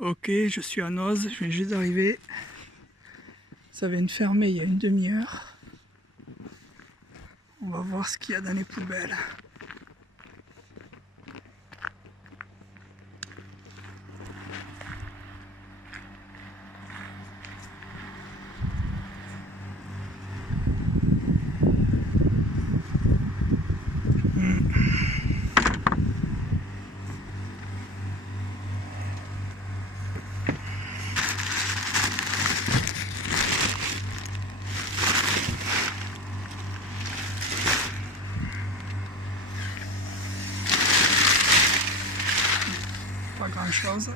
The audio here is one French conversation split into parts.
Ok, je suis à Noz, je viens juste d'arriver. Ça vient de fermer il y a une demi-heure. On va voir ce qu'il y a dans les poubelles. Pas grand chose.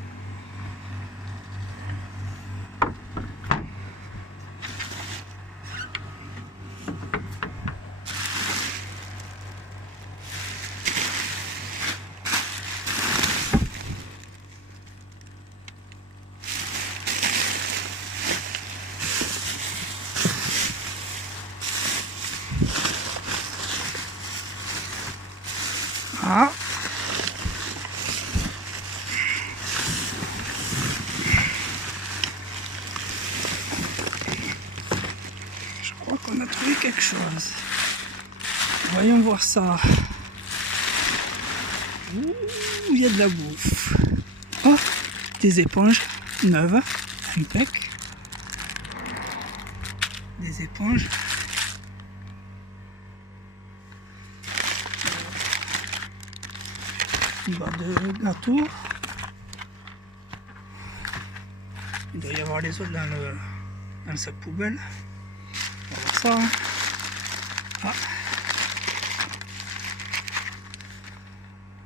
Ah. Je crois qu'on a trouvé quelque chose. Voyons voir ça. Ouh, il y a de la bouffe. Oh, des éponges neuves, impec. Des éponges. Une barre de gâteau. Il doit y avoir les autres dans le sac poubelle. On va voir ça. Hein. Ah.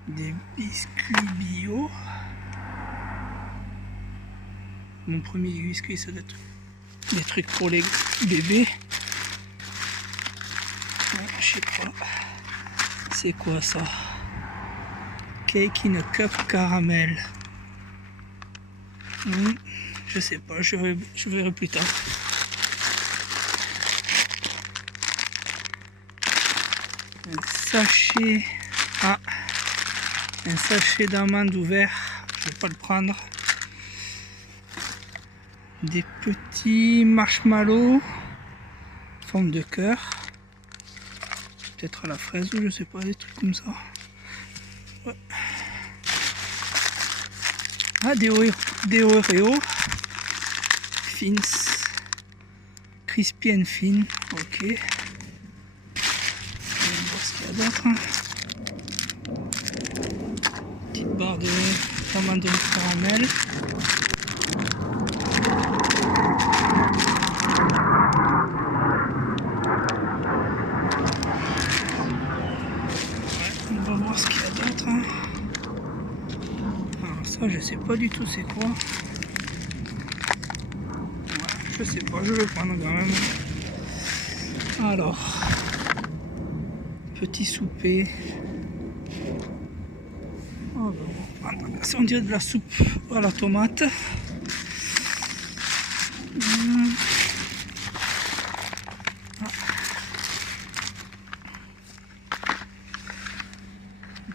Des biscuits bio. Mon premier biscuit, ça doit être des trucs pour les bébés. Je sais pas. C'est quoi ça? Cake in a cup caramel. Je sais pas, je verrai plus tard. Un sachet. Ah, un sachet d'amandes ouvert. Je vais pas le prendre. Des petits marshmallows. Forme de cœur. Peut-être à la fraise ou je sais pas, des trucs comme ça. Ouais. Ah, des Oreo. Fins. Crispy and fin. Ok. On va voir ce qu'il y a d'autre. Petite barre d'amande de caramel. On va voir ce qu'il y a d'autre. Alors ça, je sais pas du tout c'est quoi. Je sais pas, je vais le prendre quand même. Alors, petit souper. Oh, on dirait de la soupe à la tomate.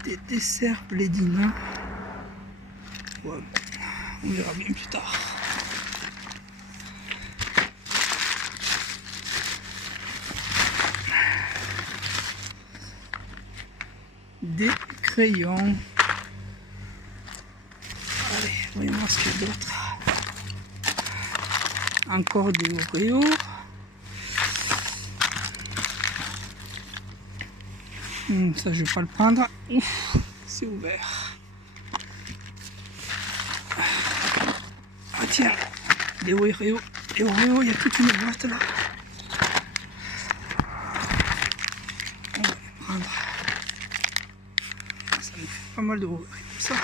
Des desserts Blédina. Ouais, on verra bien plus tard. Des crayons. Allez, voyons voir ce qu'il y a d'autre. Encore des Oreos. Ça, je vais pas le prendre. Ouf, c'est ouvert. Ah tiens, les Oreos. Les Oreos, il y a toute une boîte là. On va les prendre. Ça me fait pas mal de Oreos, ça.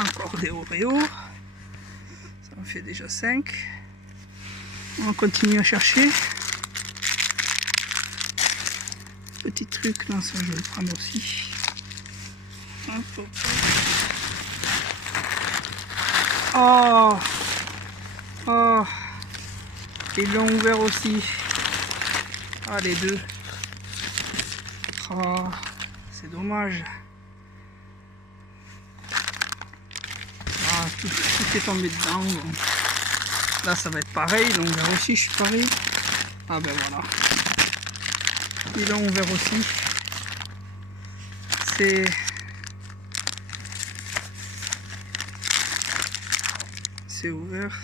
Encore des Oreos. Ça en fait déjà 5. On continue à chercher. Petit truc, là, ça je vais le prendre aussi. Hop, hop, hop. Oh, oh, ils l'ont ouvert aussi. Ah, les deux. Oh, c'est dommage. tout est tombé dedans. Donc. Là, ça va être pareil. Ils l'ont ouvert aussi, je suis pareil. Ah ben voilà. Ils l'ont ouvert aussi. C'est ouvert.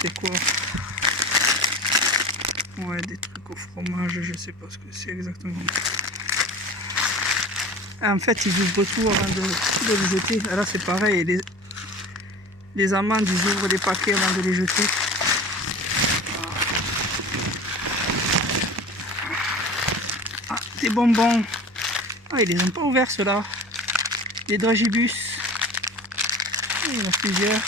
C'est quoi? Ouais, des trucs au fromage, je sais pas ce que c'est exactement. Ah, en fait, ils ouvrent tout avant de le jeter. Là, c'est pareil. Les amandes, ils ouvrent les paquets avant de les jeter. Ah, des bonbons. Ah, ils les ont pas ouverts, ceux-là. Les dragibus. Il y en a plusieurs.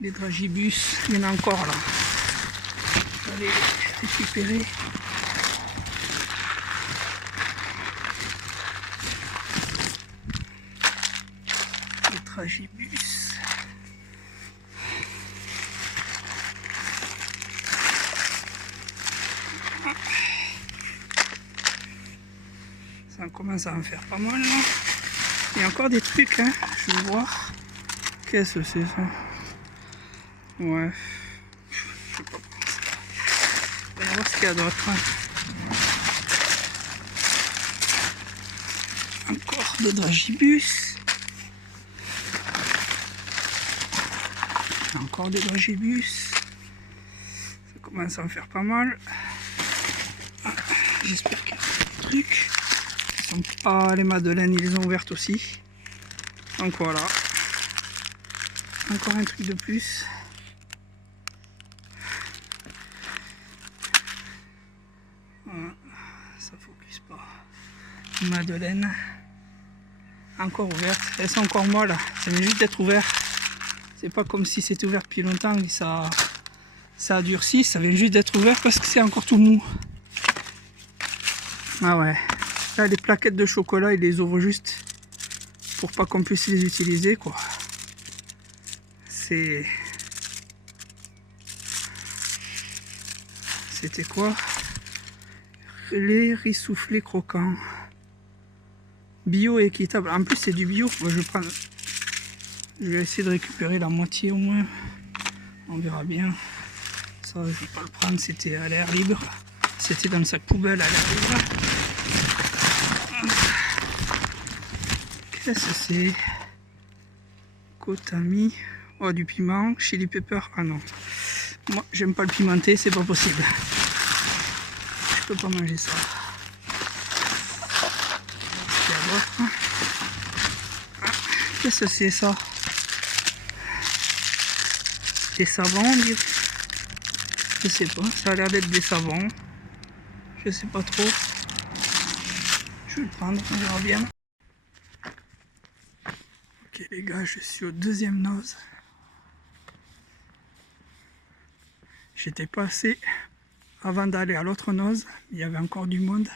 Les dragibus, il y en a encore là. Je vais les récupérer. Les dragibus. Ça commence à en faire pas mal là. Il y a encore des trucs, hein. Je vais voir. Qu'est-ce que c'est ça? Ouais. Je sais pas. On va voir ce qu'il y a d'autre. Encore des dragibus. Encore des dragibus. Ça commence à en faire pas mal. Ah, j'espère qu'il y a des trucs. Ah, les madeleines, ils les ont ouvertes aussi. Donc voilà. Encore un truc de plus. Voilà. Ça focus pas. Madeleine. Encore ouverte. Elles sont encore molles. Ça vient juste d'être ouvert. C'est pas comme si c'était ouvert depuis longtemps et ça a durci. Ça vient juste d'être ouvert parce que c'est encore tout mou. Ah ouais. Là, les plaquettes de chocolat, ils les ouvrent juste pour pas qu'on puisse les utiliser, quoi. C'était quoi? Les riz soufflés croquants. Bio et équitable. En plus, c'est du bio. Moi, je vais essayer de récupérer la moitié au moins. On verra bien. Ça, je vais pas le prendre. C'était à l'air libre. C'était dans le sac poubelle à l'air libre. Qu'est-ce que c'est? Kotami. Oh, du piment. Chili pepper. Ah non. Moi, j'aime pas le pimenté, c'est pas possible. Je peux pas manger ça. Qu'est-ce que c'est ça? Des savons? Je sais pas. Ça a l'air d'être des savons. Je sais pas trop. Je vais le prendre, on verra bien. Ok les gars, je suis au deuxième noz. J'étais passé avant d'aller à l'autre noz. Il y avait encore du monde.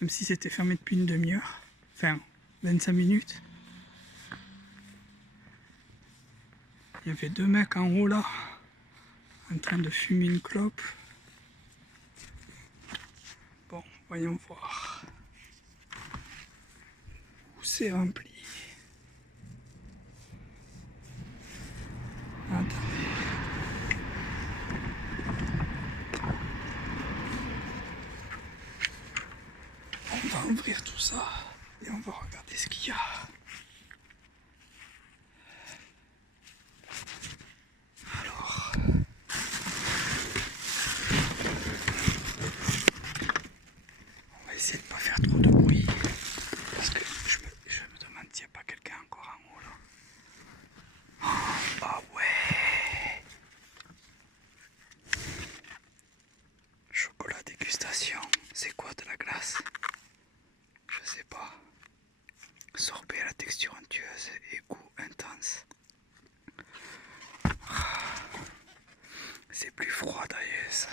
Même si c'était fermé depuis une demi-heure. Enfin, 25 minutes. Il y avait deux mecs en haut là. En train de fumer une clope. Bon, voyons voir. Où c'est rempli? Attendez. On va ouvrir tout ça et on va regarder ce qu'il y a. Alors, on va essayer de ne pas faire trop de bruit parce que je me demande s'il n'y a pas quelqu'un encore en haut là. Oh, ah ouais. Chocolat dégustation. C'est quoi de la glace? Je sais pas. Sorbet à la texture onctueuse et goût intense. C'est plus froid d'ailleurs ça.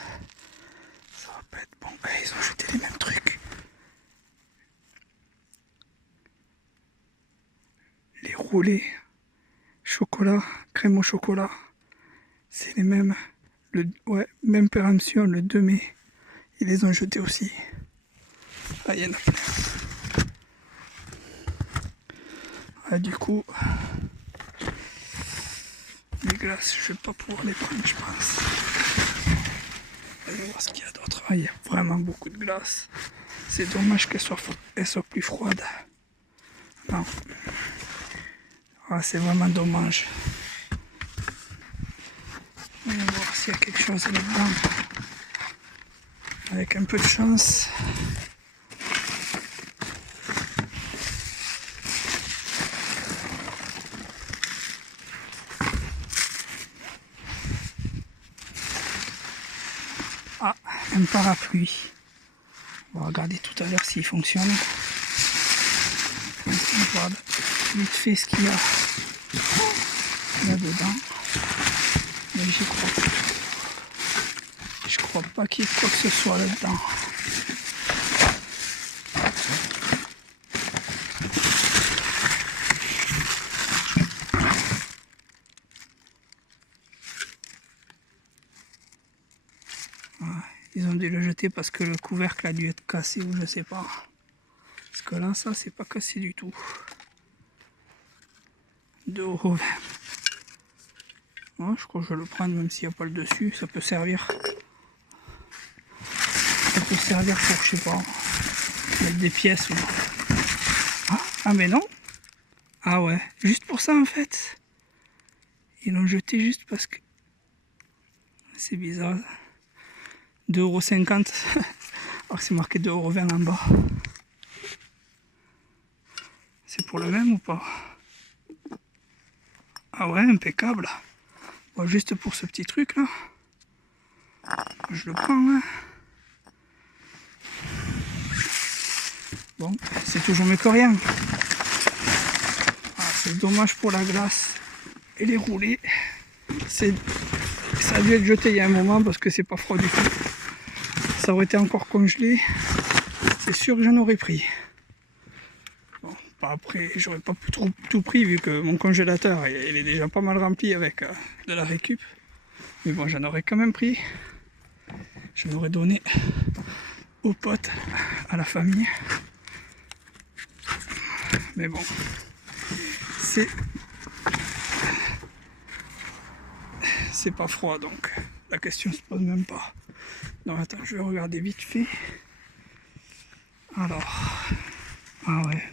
Ça va pas être bon. Eh, ils ont jeté les mêmes trucs. Les roulés. Chocolat, crème au chocolat. C'est les mêmes. Ouais, même péremption le 2 mai. Ils les ont jetés aussi. Ah, il y en a plein. Ah, du coup, les glaces, je vais pas pouvoir les prendre, je pense. Allons voir ce qu'il y a d'autre. Ah, il y a vraiment beaucoup de glace. C'est dommage qu'elle soit plus froide. Non. Ah, c'est vraiment dommage. On va voir s'il y a quelque chose là-dedans. Avec un peu de chance. Ah, un parapluie. On va regarder tout à l'heure s'il fonctionne. On regarde vite fait ce qu'il y a là-dedans. Mais j'y crois pas. Je crois pas qu'il y ait quoi que ce soit là-dedans. Ils ont dû le jeter parce que le couvercle a dû être cassé ou je sais pas. Parce que là, ça, c'est pas cassé du tout. 2,20 €. Ouais, je crois que je vais le prendre même s'il n'y a pas le dessus. Ça peut servir. Ça peut servir pour, je sais pas, mettre des pièces ou... Ah, mais non. Ah ouais, juste pour ça en fait. Ils l'ont jeté juste parce que... C'est bizarre. 2,50 €. Alors que c'est marqué 2,20 € en bas. C'est pour le même ou pas? Ah ouais, impeccable. Bon, juste pour ce petit truc là. Je le prends. Hein. Bon, c'est toujours mieux que rien. Ah, c'est dommage pour la glace. Et les roulés. Ça a dû être jeté il y a un moment parce que c'est pas froid du tout. Ça aurait été encore congelé. C'est sûr que j'en aurais pris. Bon, après, j'aurais pas tout pris vu que mon congélateur il est déjà pas mal rempli avec de la récup. Mais bon, j'en aurais quand même pris. J'en aurais donné aux potes, à la famille. Mais bon, c'est pas froid donc la question se pose même pas. Non, attends, je vais regarder vite fait. Alors, ah ouais,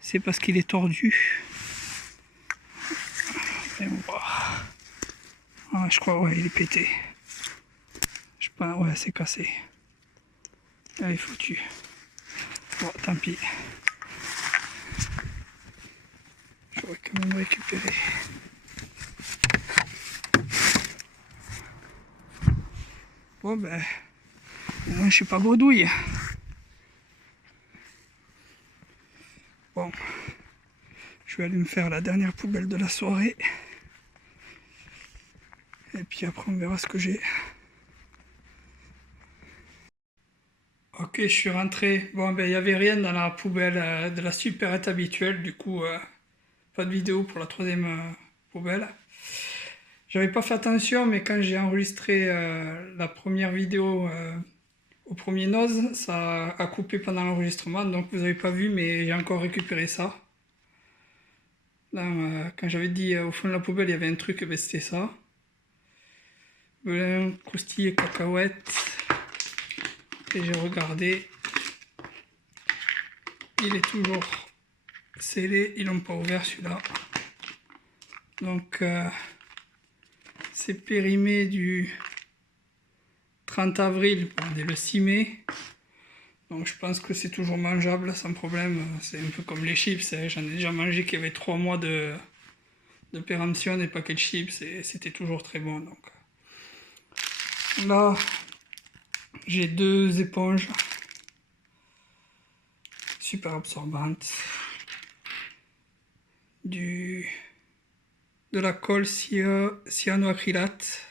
c'est parce qu'il est tordu. Et on va... Ah, je crois, ouais, il est pété. Je pense, ouais, c'est cassé. Là, il est foutu. Bon, tant pis. J'aurais quand même récupéré. Bon, ben, au moins, je suis pas bredouille. Bon, je vais aller me faire la dernière poubelle de la soirée. Et puis après, on verra ce que j'ai. Ok, je suis rentré. Bon, ben, il n'y avait rien dans la poubelle de la supérette habituelle. Du coup, pas de vidéo pour la troisième poubelle. J'avais pas fait attention, mais quand j'ai enregistré la première vidéo au premier nose, ça a coupé pendant l'enregistrement. Donc, vous n'avez pas vu, mais j'ai encore récupéré ça. Là, quand j'avais dit au fond de la poubelle, il y avait un truc, ben, c'était ça. Belin, croustille et cacahuètes. Et j'ai regardé. Il est toujours scellé. Ils l'ont pas ouvert celui-là. Donc c'est périmé du 30 avril. On est le 6 mai. Donc je pense que c'est toujours mangeable sans problème. C'est un peu comme les chips. Hein. J'en ai déjà mangé qui avait 3 mois de péremption des paquets de chips. Et c'était toujours très bon. Donc là, j'ai 2 éponges. Super absorbantes. De la colle cyanoacrylate.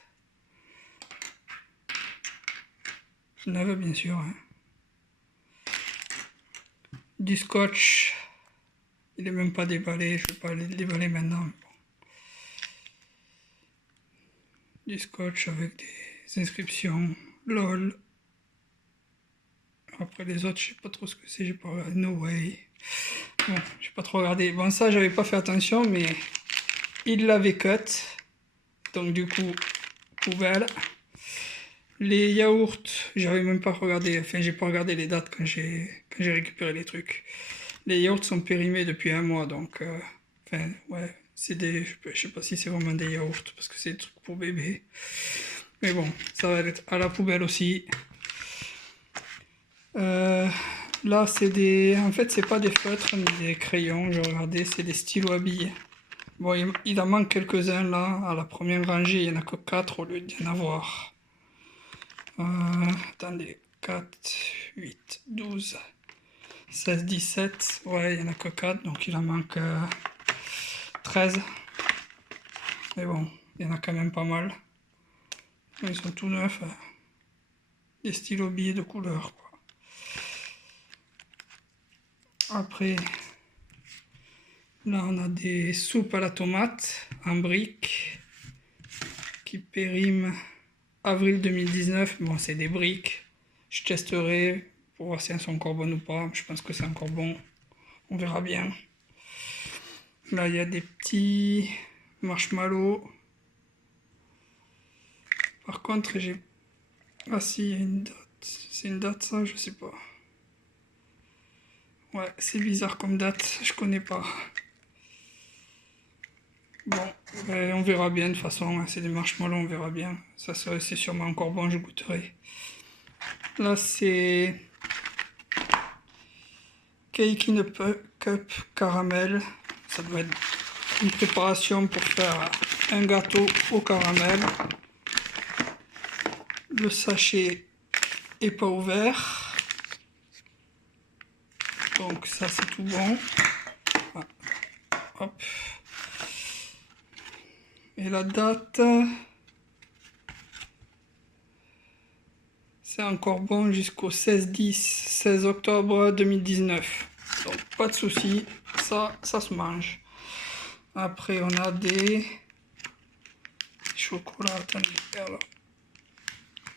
Neuve bien sûr. Hein. Du scotch. Il n'est même pas déballé, je ne vais pas le déballer maintenant. Bon. Du scotch avec des inscriptions. LOL. Après les autres, je sais pas trop ce que c'est, j'ai pas regardé. No way. Bon, j'ai pas trop regardé. Bon, ça, j'avais pas fait attention, mais il l'avait cut. Donc, du coup, poubelle. Les yaourts, j'avais même pas regardé. Enfin, j'ai pas regardé les dates quand j'ai récupéré les trucs. Les yaourts sont périmés depuis un mois, donc... enfin, ouais, c'est des... Je sais pas si c'est vraiment des yaourts, parce que c'est des trucs pour bébé. Mais bon, ça va être à la poubelle aussi. Là, c'est des... En fait, c'est pas des feutres ni des crayons, j'ai regardé, c'est des stylos à billes. Bon, il en manque quelques-uns là. À la première rangée, il n'y en a que 4 au lieu d'y en avoir. Attendez, 4, 8, 12, 16, 17. Ouais, il n'y en a que 4, donc il en manque 13. Mais bon, il y en a quand même pas mal. Ils sont tout neufs. Des stylos billets de couleur, quoi. Après, là on a des soupes à la tomate en briques qui périment avril 2019. Bon, c'est des briques. Je testerai pour voir si elles sont encore bonnes ou pas. Je pense que c'est encore bon. On verra bien. Là, il y a des petits marshmallows. Par contre, j'ai... Ah si, il y a une date. C'est une date ça? Je sais pas. Ouais, c'est bizarre comme date. Je connais pas. Bon, ben, on verra bien de toute façon. Hein, c'est des marshmallows, on verra bien. Ça, c'est sûrement encore bon, je goûterai. Là, c'est... Cake in a cup caramel. Ça doit être une préparation pour faire un gâteau au caramel. Le sachet est pas ouvert. Donc ça c'est tout bon. Ah. Hop. Et la date, c'est encore bon jusqu'au 16 octobre 2019. Donc pas de souci, ça se mange. Après on a des chocolats, attendez, alors,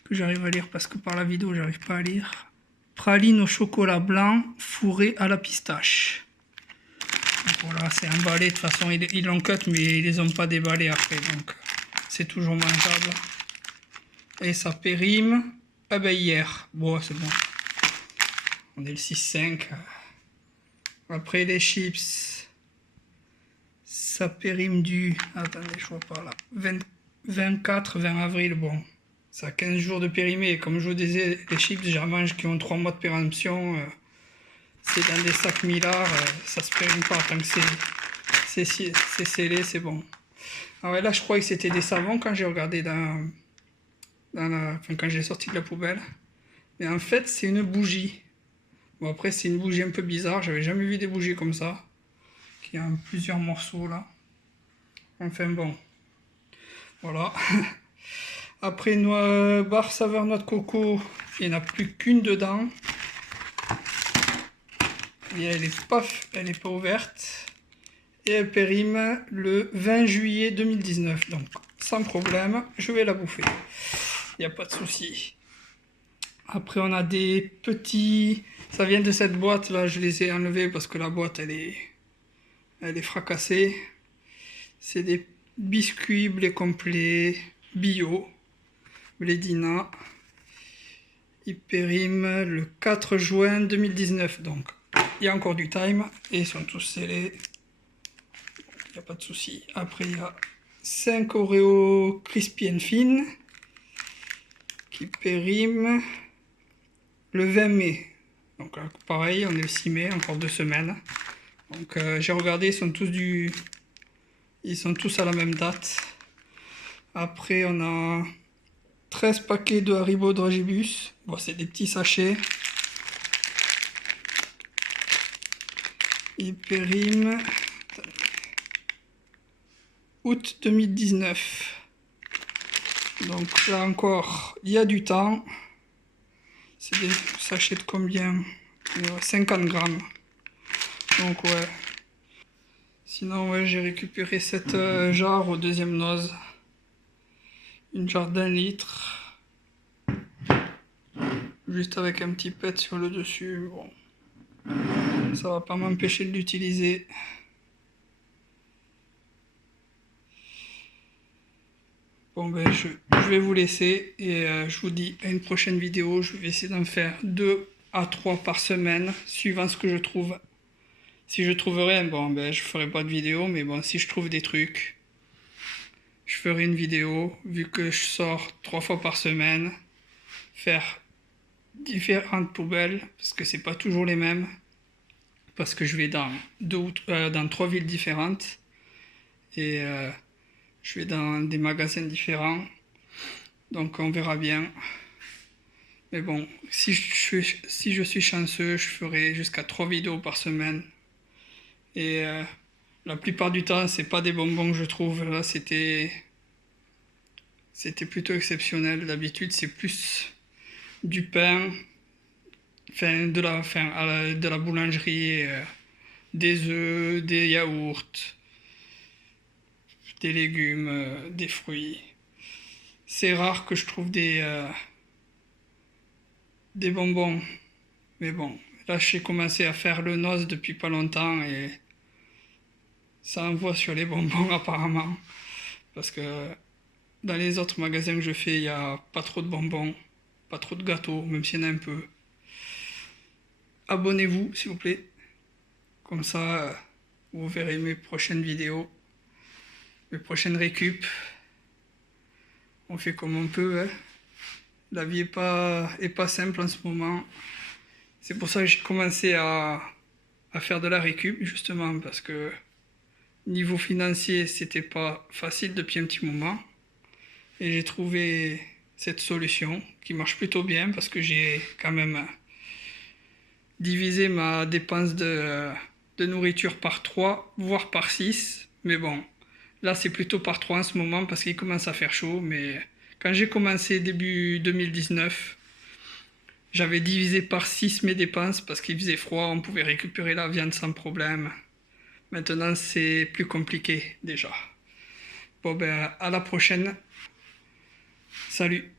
que j'arrive à lire parce que par la vidéo j'arrive pas à lire. Praline au chocolat blanc fourré à la pistache. Donc voilà, c'est emballé, de toute façon ils l'ont cut mais ils les ont pas déballés après, donc c'est toujours mangeable. Et ça périme, ah ben hier, bon c'est bon, on est le 6-5. Après les chips, ça périme du, attendez je vois pas là, 24-20 avril, bon, ça a 15 jours de périmé, et comme je vous disais, les chips j'en mange qui ont 3 mois de péremption, c'est dans des sacs millards, ça se périme pas, tant que c'est scellé, c'est bon. Ah ouais, là je croyais que c'était des savons quand j'ai regardé quand j'ai sorti de la poubelle, mais en fait c'est une bougie. Bon après c'est une bougie un peu bizarre, j'avais jamais vu des bougies comme ça, qui a plusieurs morceaux là. Enfin bon, voilà. Après barre saveur noix de coco, il n'y en a plus qu'une dedans. Et elle est pas ouverte. Et elle périme le 20 juillet 2019. Donc sans problème, je vais la bouffer. Il n'y a pas de souci. Après on a des petits... Ça vient de cette boîte là, je les ai enlevés parce que la boîte elle est fracassée. C'est des biscuits blé complet bio. Blédina. Ils périment le 4 juin 2019. Donc il y a encore du time et ils sont tous scellés. Il n'y a pas de souci. Après il y a 5 Oreo Crispy and Fin qui périment le 20 mai. Donc pareil, on est le 6 mai, encore 2 semaines. Donc j'ai regardé, ils sont tous à la même date. Après on a 13 paquets de Haribo Dragibus. Bon, c'est des petits sachets. Ils périment août 2019. Donc là encore, il y a du temps. C'est des sachets de combien? 50 grammes. Donc ouais. Sinon ouais, j'ai récupéré cette jarre au deuxième noz. Une jarre d'1 litre. Juste avec un petit pet sur le dessus. Bon. ça va pas m'empêcher de l'utiliser. Bon ben je vais vous laisser et je vous dis à une prochaine vidéo. Je vais essayer d'en faire 2 à 3 par semaine, suivant ce que je trouve. Si je trouve rien, bon ben je ferai pas de vidéo, mais bon, si je trouve des trucs, je ferai une vidéo. Vu que je sors 3 fois par semaine, faire différentes poubelles, parce que c'est pas toujours les mêmes, parce que je vais dans dans 3 villes différentes et je vais dans des magasins différents, donc on verra bien. Mais bon, si je suis chanceux, je ferai jusqu'à 3 vidéos par semaine. Et la plupart du temps, c'est pas des bonbons que je trouve. Là, c'était plutôt exceptionnel. D'habitude, c'est plus du pain, enfin de la boulangerie, des œufs, des yaourts, des légumes, des fruits. C'est rare que je trouve des bonbons. Mais bon, là, j'ai commencé à faire le noz depuis pas longtemps et ça envoie sur les bonbons apparemment. Parce que dans les autres magasins que je fais, il n'y a pas trop de bonbons, pas trop de gâteaux, même s'il y en a un peu. Abonnez-vous s'il vous plaît. Comme ça, vous verrez mes prochaines vidéos, mes prochaines récup. On fait comme on peut, hein. La vie est pas simple en ce moment. C'est pour ça que j'ai commencé à faire de la récup, justement, parce que niveau financier, c'était pas facile depuis un petit moment. Et j'ai trouvé cette solution qui marche plutôt bien, parce que j'ai quand même divisé ma dépense de nourriture par 3, voire par 6. Mais bon, là c'est plutôt par 3 en ce moment, parce qu'il commence à faire chaud. Mais quand j'ai commencé début 2019, j'avais divisé par 6 mes dépenses parce qu'il faisait froid, on pouvait récupérer la viande sans problème. Maintenant, c'est plus compliqué déjà. Bon ben, à la prochaine. Salut.